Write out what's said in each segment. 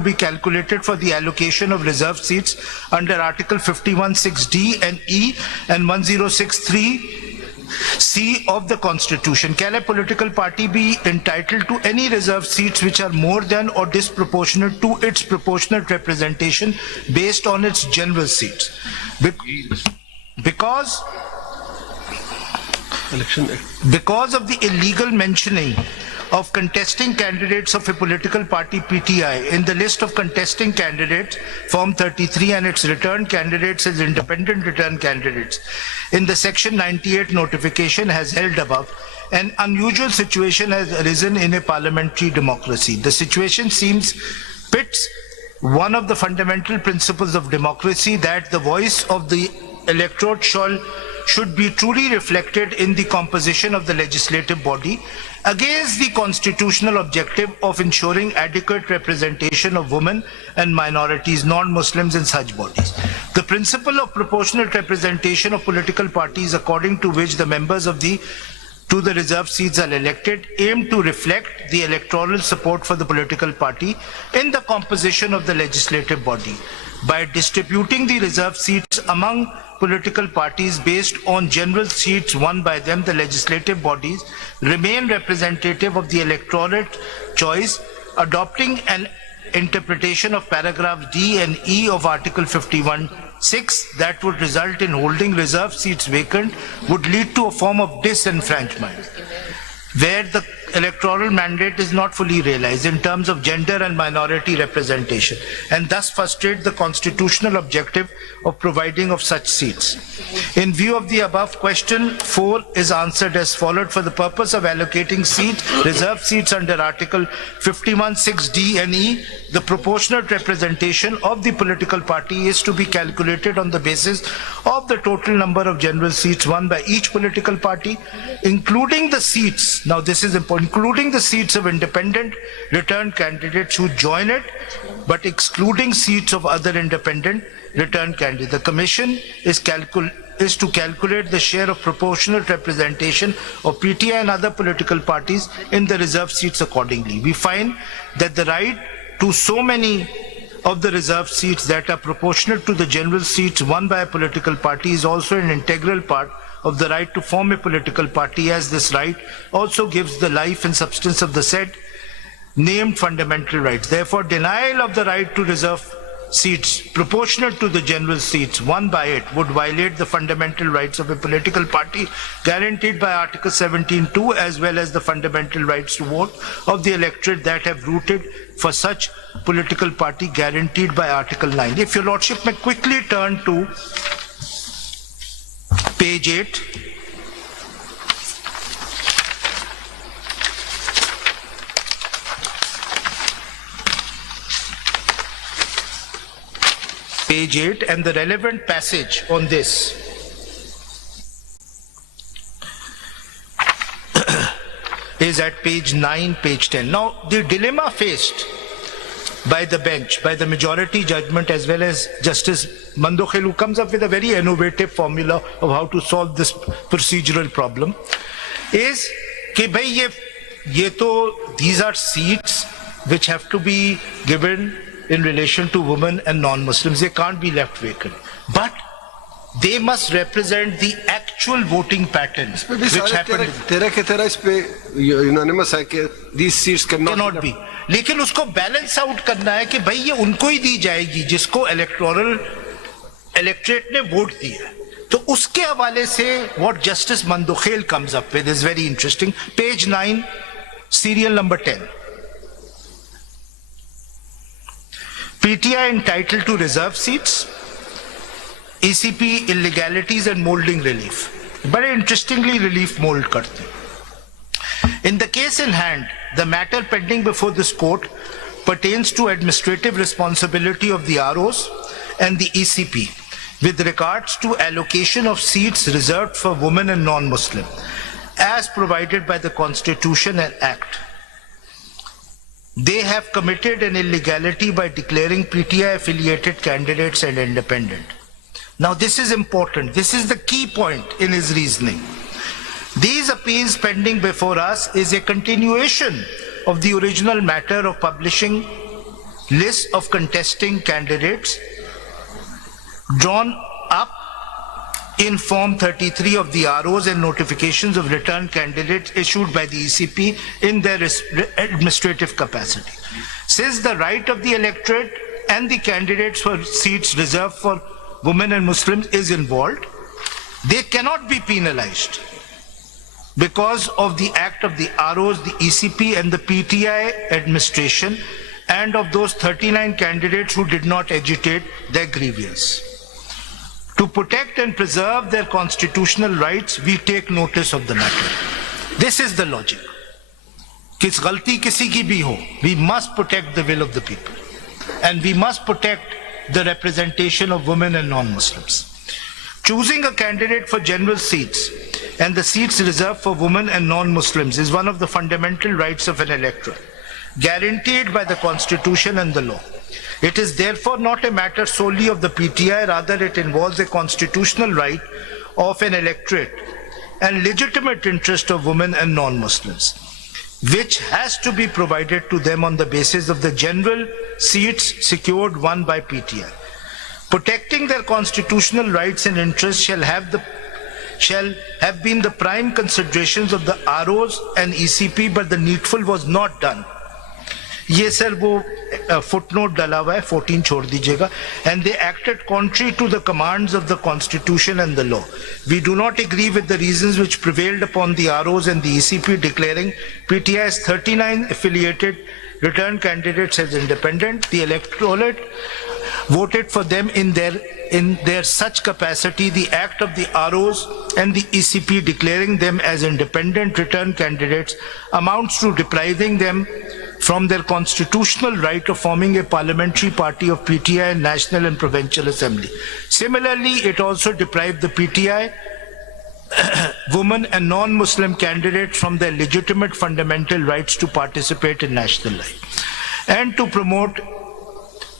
be calculated for the allocation of reserved seats under Article 51(6)(d) and E and 1063(c) of the Constitution. Can a political party be entitled to any reserved seats which are more than or disproportionate to its proportionate representation based on its general seats? Because of the illegal mentioning of contesting candidates of a political party PTI in the list of contesting candidates, Form 33, and its returned candidates as independent returned candidates in the Section 98 notification has held above, an unusual situation has arisen in a parliamentary democracy. The situation pits one of the fundamental principles of democracy, that the voice of the electorate should be truly reflected in the composition of the legislative body, against the constitutional objective of ensuring adequate representation of women and minorities, non-Muslims in such bodies. The principle of proportionate representation of political parties, according to which the members to the reserved seats are elected, aim to reflect the electoral support for the political party in the composition of the legislative body. By distributing the reserved seats among political parties based on general seats won by them, the legislative bodies remain representative of the electorate choice. Adopting an interpretation of paragraph D and E of Article 51(6) that would result in holding reserved seats vacant would lead to a form of disenfranchisement, where the electoral mandate is not fully realized in terms of gender and minority representation, and thus frustrate the constitutional objective of providing of such seats. In view of the above, question 4 is answered as follows. For the purpose of allocating reserved seats under Article 51(6)(d) and E, the proportionate representation of the political party is to be calculated on the basis of the total number of general seats won by each political party, including the seats, now this is important, including the seats of independent returned candidates who join it, but excluding seats of other independent returned candidates. The Commission is to calculate the share of proportionate representation of PTI and other political parties in the reserved seats accordingly. We find that the right to so many of the reserved seats that are proportionate to the general seats won by a political party is also an integral part of the right to form a political party, as this right also gives the life and substance of the said named fundamental rights. Therefore, denial of the right to reserve seats proportionate to the general seats won by it would violate the fundamental rights of a political party guaranteed by Article 17(2), as well as the fundamental rights to vote of the electorate that have rooted for such political party guaranteed by Article 9. If your Lordship may quickly turn to page 8. Page 8, and the relevant passage on this is at page 9, page 10. Now, the dilemma faced by the bench, by the majority judgment, as well as Justice Mandokhel, who comes up with a very innovative formula of how to solve this procedural problem, is that these are seats which have to be given in relation to women and non-Muslims. They can't be left vacant. But they must represent the actual voting patterns which happened. Unanimous है कि these seats cannot be. लेकिन उसको balance out करना है कि भाई ये उनको ही दी जाएगी जिसको इलेक्टरेट ने वोट दिया. तो उसके हवाले से what Justice Mandokhel comes up with is very interesting. Page 9, serial number 10. PTI entitled to reserve seats, ECP illegalities and molding relief. Very interestingly relief mold karte. In the case in hand, the matter pending before this court pertains to administrative responsibility of the ROs and the ECP with regards to allocation of seats reserved for women and non-Muslim, as provided by the Constitution and Act. They have committed an illegality by declaring PTI affiliated candidates and independent. Now this is important. This is the key point in his reasoning. These appeals pending before us is a continuation of the original matter of publishing list of contesting candidates drawn up in Form 33 of the ROs and notifications of returned candidates issued by the ECP in their administrative capacity. Since the right of the electorate and the candidates for seats reserved for women and Muslims is involved, they cannot be penalized because of the act of the ROs, the ECP and the PTI administration, and of those 39 candidates who did not agitate their grievance. To protect and preserve their constitutional rights, we take notice of the matter. This is the logic. Kis galti kisi ki bhi ho, we must protect the will of the people. And we must protect the representation of women and non-Muslims. Choosing a candidate for general seats and the seats reserved for women and non-Muslims is one of the fundamental rights of an electorate, guaranteed by the Constitution and the law. It is therefore not a matter solely of the PTI, rather it involves a constitutional right of an electorate and legitimate interest of women and non-Muslims, which has to be provided to them on the basis of the general seats secured won by PTI. Protecting their constitutional rights and interests shall have been the prime considerations of the ROs and ECP, but the needful was not done. ये sir वो footnote डाला हुआ है, 14 छोड़ दीजिएगा. And they acted contrary to the commands of the Constitution and the law. We do not agree with the reasons which prevailed upon the ROs and the ECP declaring PTI's 39 affiliated returned candidates as independent. The electorate voted for them in their such capacity. The act of the ROs and the ECP declaring them as independent returned candidates amounts to depriving them from their constitutional right of forming a parliamentary party of PTI and National and Provincial Assembly. Similarly, it also deprived the PTI women and non-Muslim candidates from their legitimate fundamental rights to participate in national life and to promote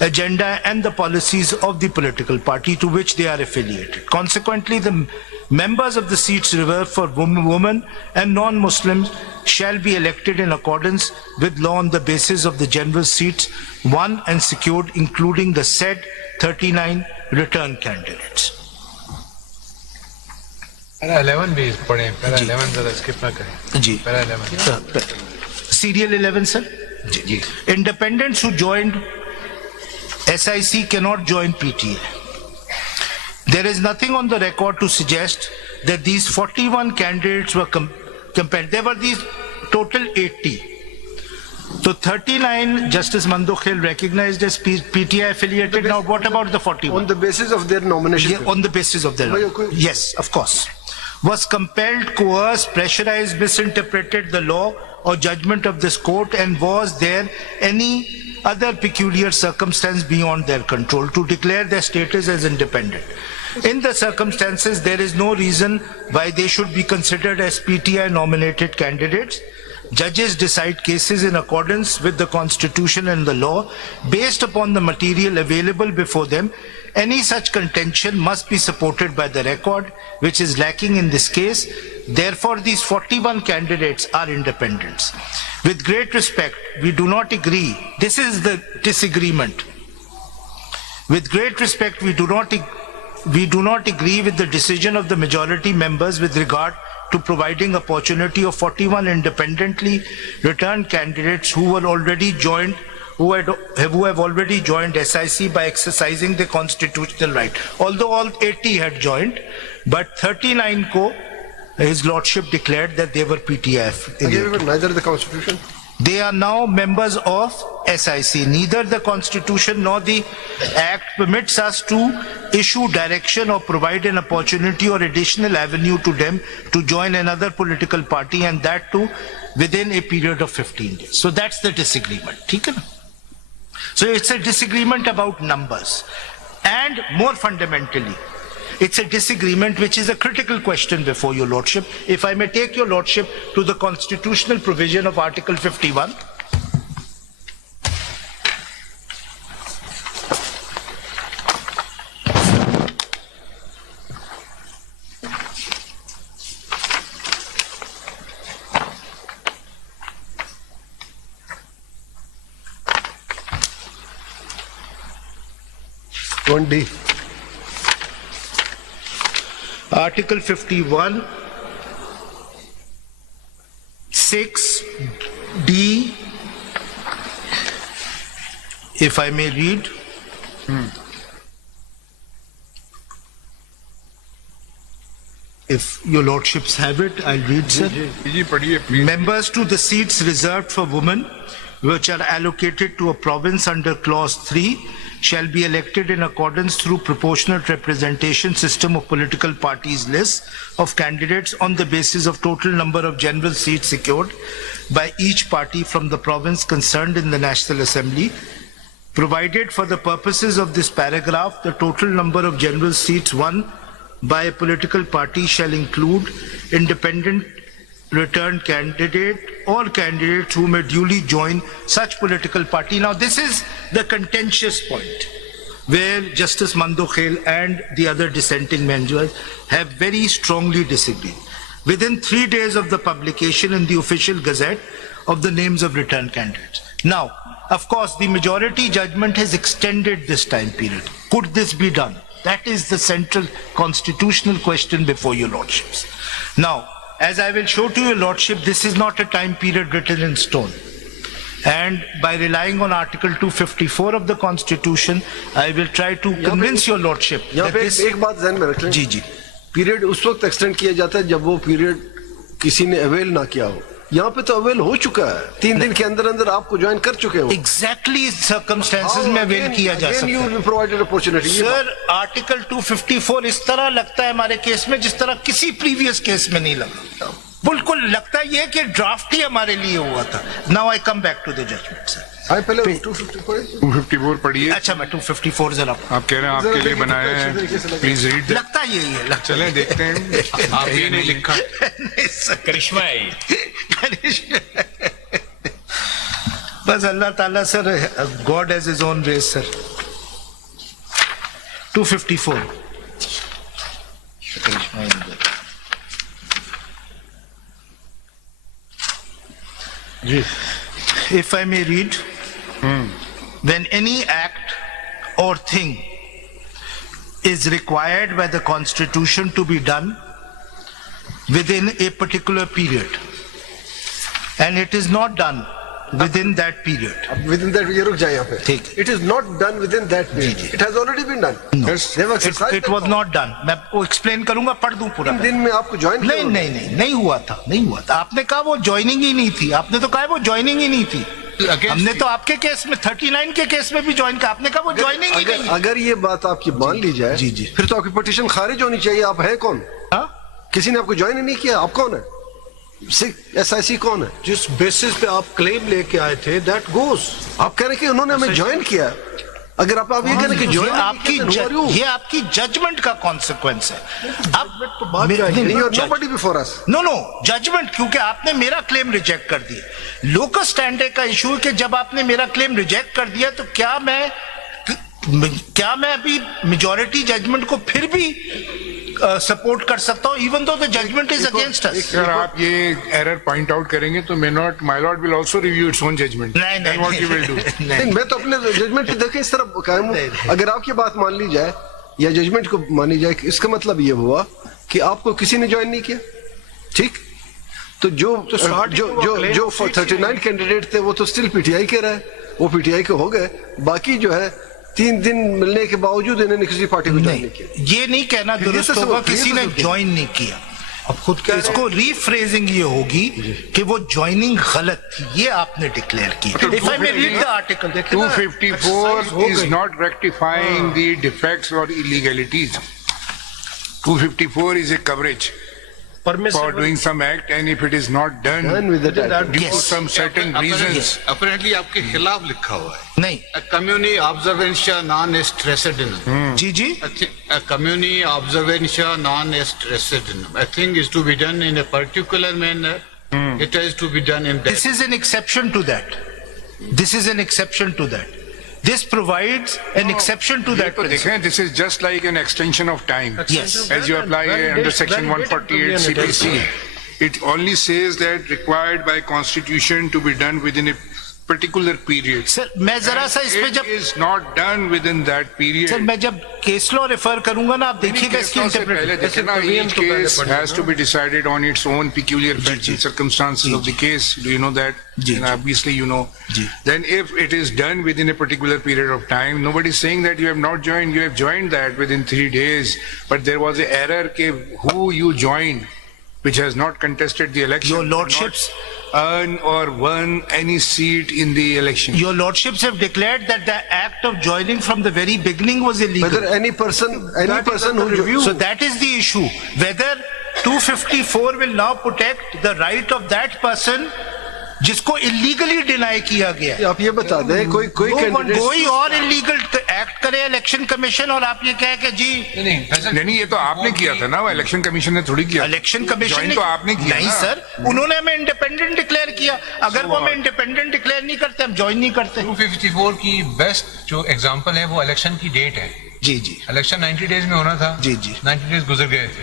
agenda and the policies of the political party to which they are affiliated. Consequently, the members of the seats reserved for women and non-Muslims shall be elected in accordance with law on the basis of the general seats won and secured, including the said 39 return candidates. Para 11 भी पढ़ें, para 11 ज़रा skip ना करें. जी. Para 11. Serial 11, sir. Ji. Independents who joined SIC cannot join PTA. There is nothing on the record to suggest that these 41 candidates were compared. There were these total 80. So 39 Justice Mandokhil recognized as PTI affiliated. Now what about the 41? On the basis of their nomination. Yeah, on the basis of their yes, of course. Was compelled, coerced, pressurized, misinterpreted the law or judgment of this court, and was there any other peculiar circumstance beyond their control to declare their status as independent. In the circumstances, there is no reason why they should be considered as PTI nominated candidates. Judges decide cases in accordance with the Constitution and the law based upon the material available before them. Any such contention must be supported by the record, which is lacking in this case. Therefore, these 41 candidates are independents. With great respect, we do not agree. This is the disagreement. With great respect, we do not agree with the decision of the majority members with regard to providing opportunity of 41 independently returned candidates who were already joined, who have already joined SIC by exercising their constitutional right. Although all 80 had joined, but 39 ko His Lordship declared that they were PTF. Neither the Constitution. They are now members of SIC. Neither the Constitution nor the Act permits us to issue direction or provide an opportunity or additional avenue to them to join another political party, and that too within a period of 15 days. So that's the disagreement. So it's a disagreement about numbers. And more fundamentally, it's a disagreement which is a critical question before your Lordship. If I may take your Lordship to the constitutional provision of Article 51. 1D. Article 51, 6D, if I may read. If your lordships have it, I'll read, sir. जी पढ़िए please Members to the seats reserved for women, which are allocated to a province under clause 3, shall be elected in accordance through proportional representation system of political parties list of candidates on the basis of total number of general seats secured by each party from the province concerned in the National Assembly. Provided for the purposes of this paragraph, the total number of general seats won by a political party shall include independent returned candidate or candidates who may duly join such political party. Now this is the contentious point where Justice Mandokhel and the other dissenting members have very strongly disagreed. Within 3 days of the publication in the official gazette of the names of returned candidates. Now, of course, the majority judgment has extended this time period. Could this be done? That is the central constitutional question before your lordships. Now, as I will show to your lordship, this is not a time period written in stone. And by relying on Article 254 of the Constitution, I will try to convince your lordship यहाँ that पे this... एक बात ध्यान में रख लें. जी जी period उस वक्त एक्सटेंड किया जाता है जब वो पीरियड किसी ने अवेल ना किया हो. यहाँ पे तो अवेल हो चुका है. 3 दिन के अंदर अंदर आपको ज्वाइन कर चुके हो. एग्जैक्टली सर्कमस्टेंसेस में अवेल किया जा सकता you है. will be provided opportunity. Sir, article 254 इस तरह लगता है हमारे केस में जिस तरह किसी प्रीवियस केस में नहीं लगा. बिल्कुल लगता ये कि ड्राफ्ट ही हमारे लिए हुआ था. Now I come back to the judgment sir. हाँ, पहले 254 254 पढ़िए. अच्छा, मैं 254 जरा आप कह रहे हैं आपके लिए बनाया है, प्लीज रीड. लगता यही है. लगता चलें देखते हैं. आप ही ने लिखा. नहीं सर, करिश्मा है ये. बस अल्लाह ताला sir, God has his own ways sir. 254. If I may read, when any act or thing is required by the Constitution to be done within a particular period, and it is not done within that period. within that ये रुक जाए यहाँ पे. ठीक है. It is not done within that period. It has already been done. No. They have exercised It that was power. not done. मैं वो explain करूंगा, पढ़ दूं पूरा. 3 दिन में आपको ज्वाइन नहीं नहीं नहीं नहीं हुआ था, नहीं हुआ था. आपने कहा वो ज्वाइनिंग ही नहीं थी. आपने तो कहा वो ज्वाइनिंग ही नहीं थी. हमने तो आपके केस में 39 के केस में भी ज्वाइन किया. आपने कहा वो ज्वाइनिंग ही नहीं. अगर ये बात आपकी मान ली जाए जी, जी. फिर तो आपकी पिटीशन खारिज होनी चाहिए. आप है कौन? हाँ? किसी ने आपको ज्वाइन ही नहीं किया. आप कौन है? SIC कौन है? जिस बेसिस पे आप क्लेम लेके आए थे दैट गोज. आप कह रहे हैं कि उन्होंने हमें ज्वाइन किया. अगर आप ये कह रहे हैं कि ये ज्वाइन ये आपकी जजमेंट का कॉन्सिक्वेंस है. Nobody before us. No no judgment, क्योंकि आपने मेरा क्लेम रिजेक्ट कर दिया. लोकस स्टैंडे का इशू है कि जब आपने मेरा क्लेम रिजेक्ट कर दिया तो क्या मैं अभी मेजॉरिटी जजमेंट को फिर भी सपोर्ट कर सकता हूं even though the judgment is against us. Sir आप ये एरर पॉइंट आउट करेंगे तो my lord will also review its own judgment. नहीं व्हाट यू विल डू. नहीं, मैं तो अपने जजमेंट देखे इस तरह कायम हूं. अगर आपकी बात मान ली जाए या जजमेंट को मानी जाए, इसका मतलब ये हुआ कि आपको किसी ने ज्वाइन नहीं किया. ठीक, तो जो 39 कैंडिडेट थे वो तो स्टिल पीटीआई के रहे. वो पीटीआई के हो गए. बाकी जो है 3 दिन मिलने के बावजूद इन्होंने किसी पार्टी को ज्वाइन नहीं किया. ये नहीं कहना दुरुस्त होगा किसी ने ज्वाइन नहीं किया. अब खुद क्या इसको रीफ्रेजिंग ये होगी कि वो ज्वाइनिंग गलत थी. ये आपने डिक्लेयर की. If I may read the article. 254 is not rectifying the defects or illegalities. 254 is a coverage for doing some act, and if it is not done with the title. due to some certain reasons. Apparently आपके खिलाफ लिखा हुआ है. नहीं कम्युनी ऑब्जर्वेंशिया नॉन एस्ट रेसिडेंट. जी जी. कम्युनी ऑब्जर्वेंशिया नॉन एस्ट रेसिडेंट I think is to be done in a particular manner. It has to be done in that. This is an exception to that. This is an exception to that. This provides an exception to that तो principle. देखें, this is just like an extension of time. Yes. As you apply under section 148 CPC, it only says that required by constitution to be done within a particular period. Sir मैं जरा सा इस पे It जब is not done within that period. Sir मैं जब case law refer करूंगा ना, आप देखिएगा इसकी केसों से पहले इंटरप्रिटेशन। देखें ना, each case has to be decided on its own peculiar facts and circumstances of the case. Do you know that? Ji, And ji. obviously you know. Ji. Then if it is done within a particular period of time, nobody is saying that you have not joined. You have joined that within 3 days, but there was an error ke who you joined, which has not contested the election. Your lordships- not earn or won any seat in the election. Your lordships have declared that the act of joining from the very beginning was illegal. whether any person who So that is the issue. Whether 254 will now protect the right of that person जिसको illegally deny किया गया है। आप ये बता दें कोई candidate कोई और इलीगल एक्ट करे इलेक्शन कमीशन और आप ये कहे कि जी नहीं, ये तो आपने किया था ना, वो इलेक्शन कमीशन ने थोड़ी किया। इलेक्शन कमीशन Join तो आपने किया नहीं ना। सर, उन्होंने हमें इंडिपेंडेंट डिक्लेयर किया। अगर वो हमें इंडिपेंडेंट डिक्लेयर नहीं करते, हम ज्वाइन नहीं करते। 254 की बेस्ट जो एग्जांपल है वो इलेक्शन की डेट है। जी जी इलेक्शन 90 डेज में होना था। जी, जी। 90 डेज गुजर गए थे,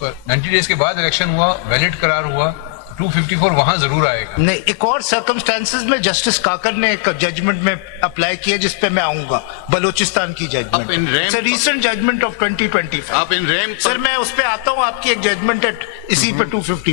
तो 90 डेज के बाद इलेक्शन हुआ, वैलिड करार हुआ, 254 वहां जरूर आएगा। नहीं, एक और सर्कमस्टेंसेस में जस्टिस काकर ने एक जजमेंट में अप्लाई किया जिस पे मैं आऊंगा, बलोचिस्तान की अब इन रैम- जजमेंट, रीसेंट जजमेंट ऑफ 2025। आप इन रैम सर मैं उस पे आता हूँ, आपकी एक जजमेंट है इसी पे 250